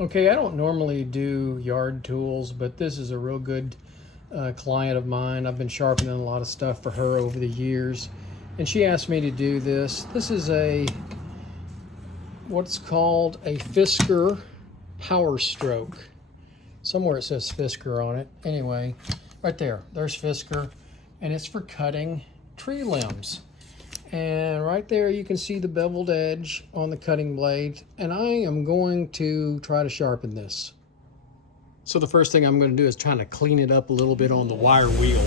Okay, I don't normally do yard tools, but this is a real good client of mine. I've been sharpening a lot of stuff for her over the years, and she asked me to do this. This is what's called a Fiskar Power Stroke. Somewhere it says Fiskar on it. Anyway, right there, there's Fiskar, and it's for cutting tree limbs. And right there you can see the beveled edge on the cutting blade, and I am going to try to sharpen this. So the first thing I'm going to do is try to clean it up a little bit on the wire wheel.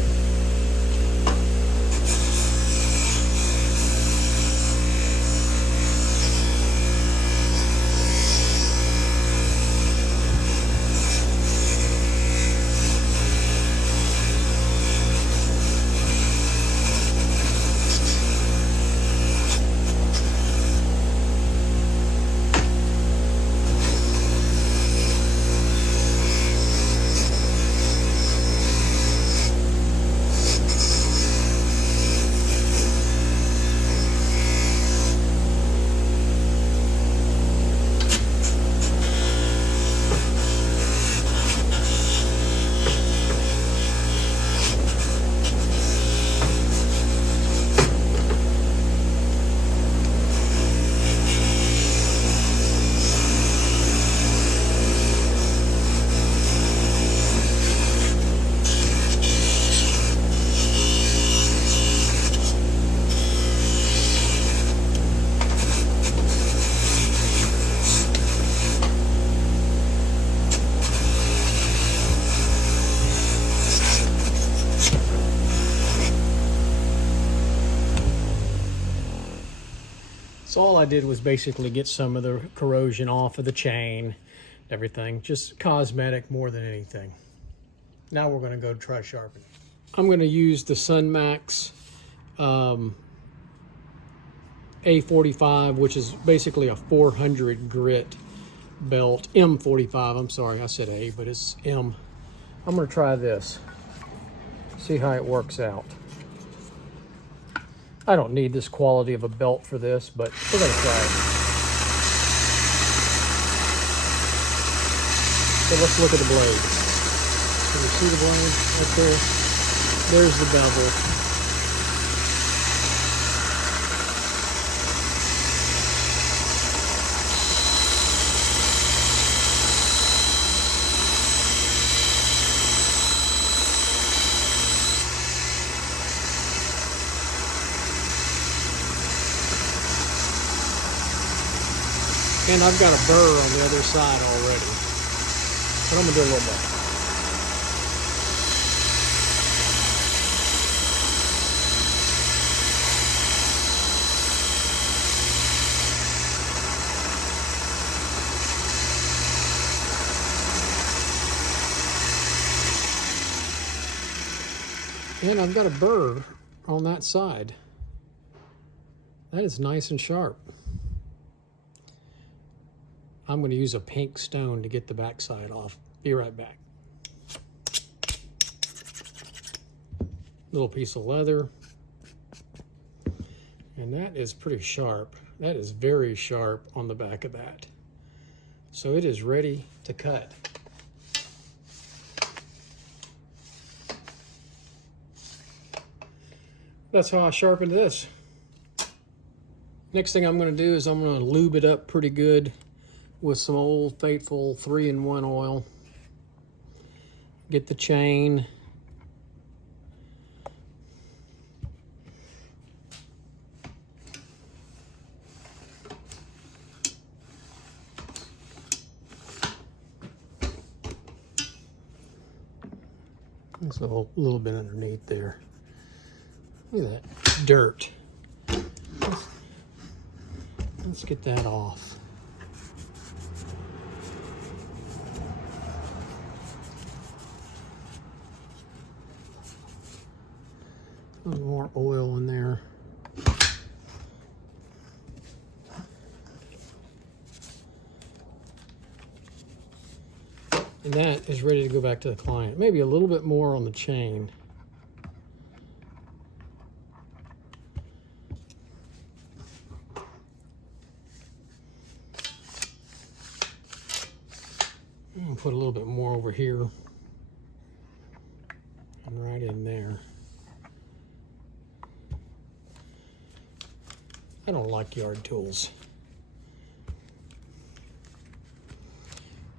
So all I did was basically get some of the corrosion off of the chain, everything, just cosmetic more than anything. Now we're going to go try sharpening. I'm going to use the Sunmax A45, which is basically a 400 grit belt. M45, I'm sorry, I said A, but it's M. I'm going to try this, see how it works out. I don't need this quality of a belt for this, but we're going to try it. So let's look at the blade. Can you see the blade right there? There's the bevel. And I've got a burr on the other side already. But I'm going to do a little more. And I've got a burr on that side. That is nice and sharp. I'm going to use a pink stone to get the backside off. Be right back. Little piece of leather. And that is pretty sharp. That is very sharp on the back of that. So it is ready to cut. That's how I sharpened this. Next thing I'm going to do is I'm going to lube it up pretty good with some old faithful 3-in-1 oil. Get the chain. There's a little bit underneath there. Look at that dirt. Let's get that off. A little more oil in there. And that is ready to go back to the client. Maybe a little bit more on the chain. put a little bit more over here and right in there. I don't like yard tools.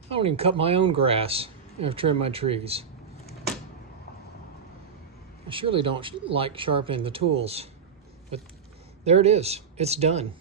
I don't even cut my own grass after trim my trees. I surely don't like sharpening the tools, but there it is. It's done.